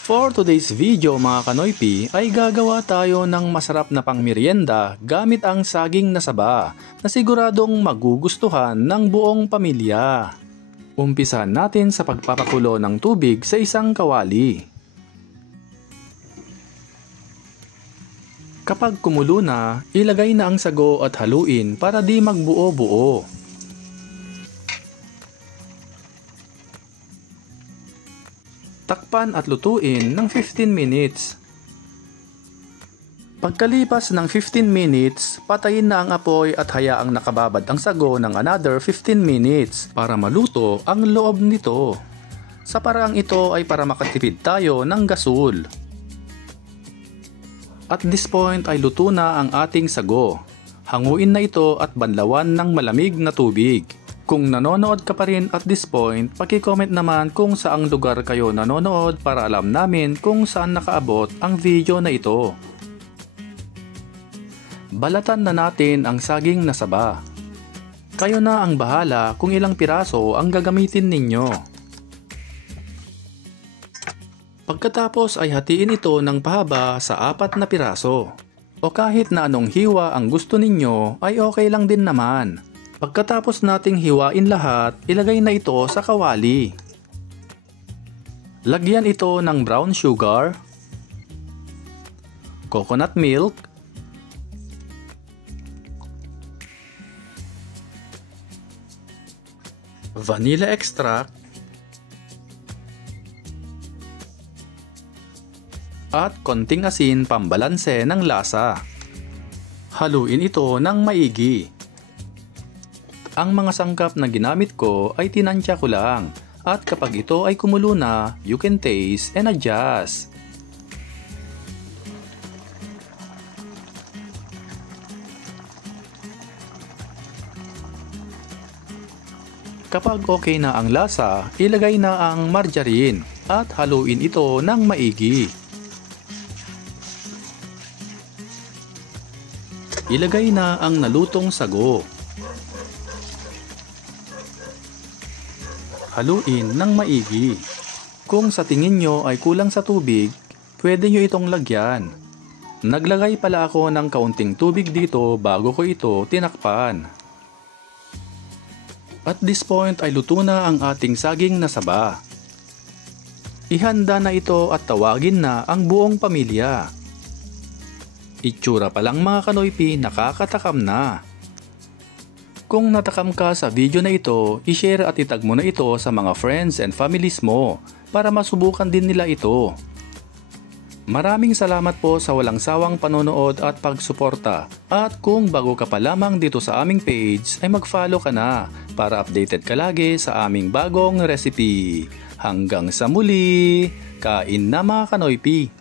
For today's video mga kanoypi ay gagawa tayo ng masarap na pangmeryenda gamit ang saging na saba na siguradong magugustuhan ng buong pamilya. Umpisahan natin sa pagpapakulo ng tubig sa isang kawali. Kapag kumulo na, ilagay na ang sago at haluin para di magbuo-buo. Takpan at lutuin ng 15 minutes. Pagkalipas ng 15 minutes, patayin na ang apoy at hayaang nakababad ang sago ng another 15 minutes para maluto ang loob nito. Sa paraang ito ay para makatipid tayo ng gasol. At this point ay luto na ang ating sago. Hanguin na ito at banlawan ng malamig na tubig. Kung nanonood ka pa rin at this point, paki-comment naman kung saang lugar kayo nanonood para alam namin kung saan nakaabot ang video na ito. Balatan na natin ang saging na saba. Kayo na ang bahala kung ilang piraso ang gagamitin ninyo. Pagkatapos ay hatiin ito ng pahaba sa 4 na piraso. O kahit na anong hiwa ang gusto ninyo ay okay lang din naman. Pagkatapos nating hiwain lahat, ilagay na ito sa kawali. Lagyan ito ng brown sugar, coconut milk, vanilla extract, at konting asin pambalanse ng lasa. Haluin ito ng maigi. Ang mga sangkap na ginamit ko ay tinansya ko lang at kapag ito ay kumulo na, you can taste and adjust. Kapag okay na ang lasa, ilagay na ang margarine at haluin ito ng maigi. Ilagay na ang nalutong sago. Haluin ng maigi. Kung sa tingin nyo ay kulang sa tubig, pwede nyo itong lagyan. Naglagay pala ako ng kaunting tubig dito bago ko ito tinakpan. At this point ay luto na ang ating saging na saba. Ihanda na ito at tawagin na ang buong pamilya. Itsura pa lang mga kanoypi, nakakatakam na. Kung natakam ka sa video na ito, i-share at itag mo na ito sa mga friends and families mo para masubukan din nila ito. Maraming salamat po sa walang sawang panonood at pagsuporta. At kung bago ka pa lamang dito sa aming page, ay mag-follow ka na para updated ka lagi sa aming bagong recipe. Hanggang sa muli, kain na mga kanoypi!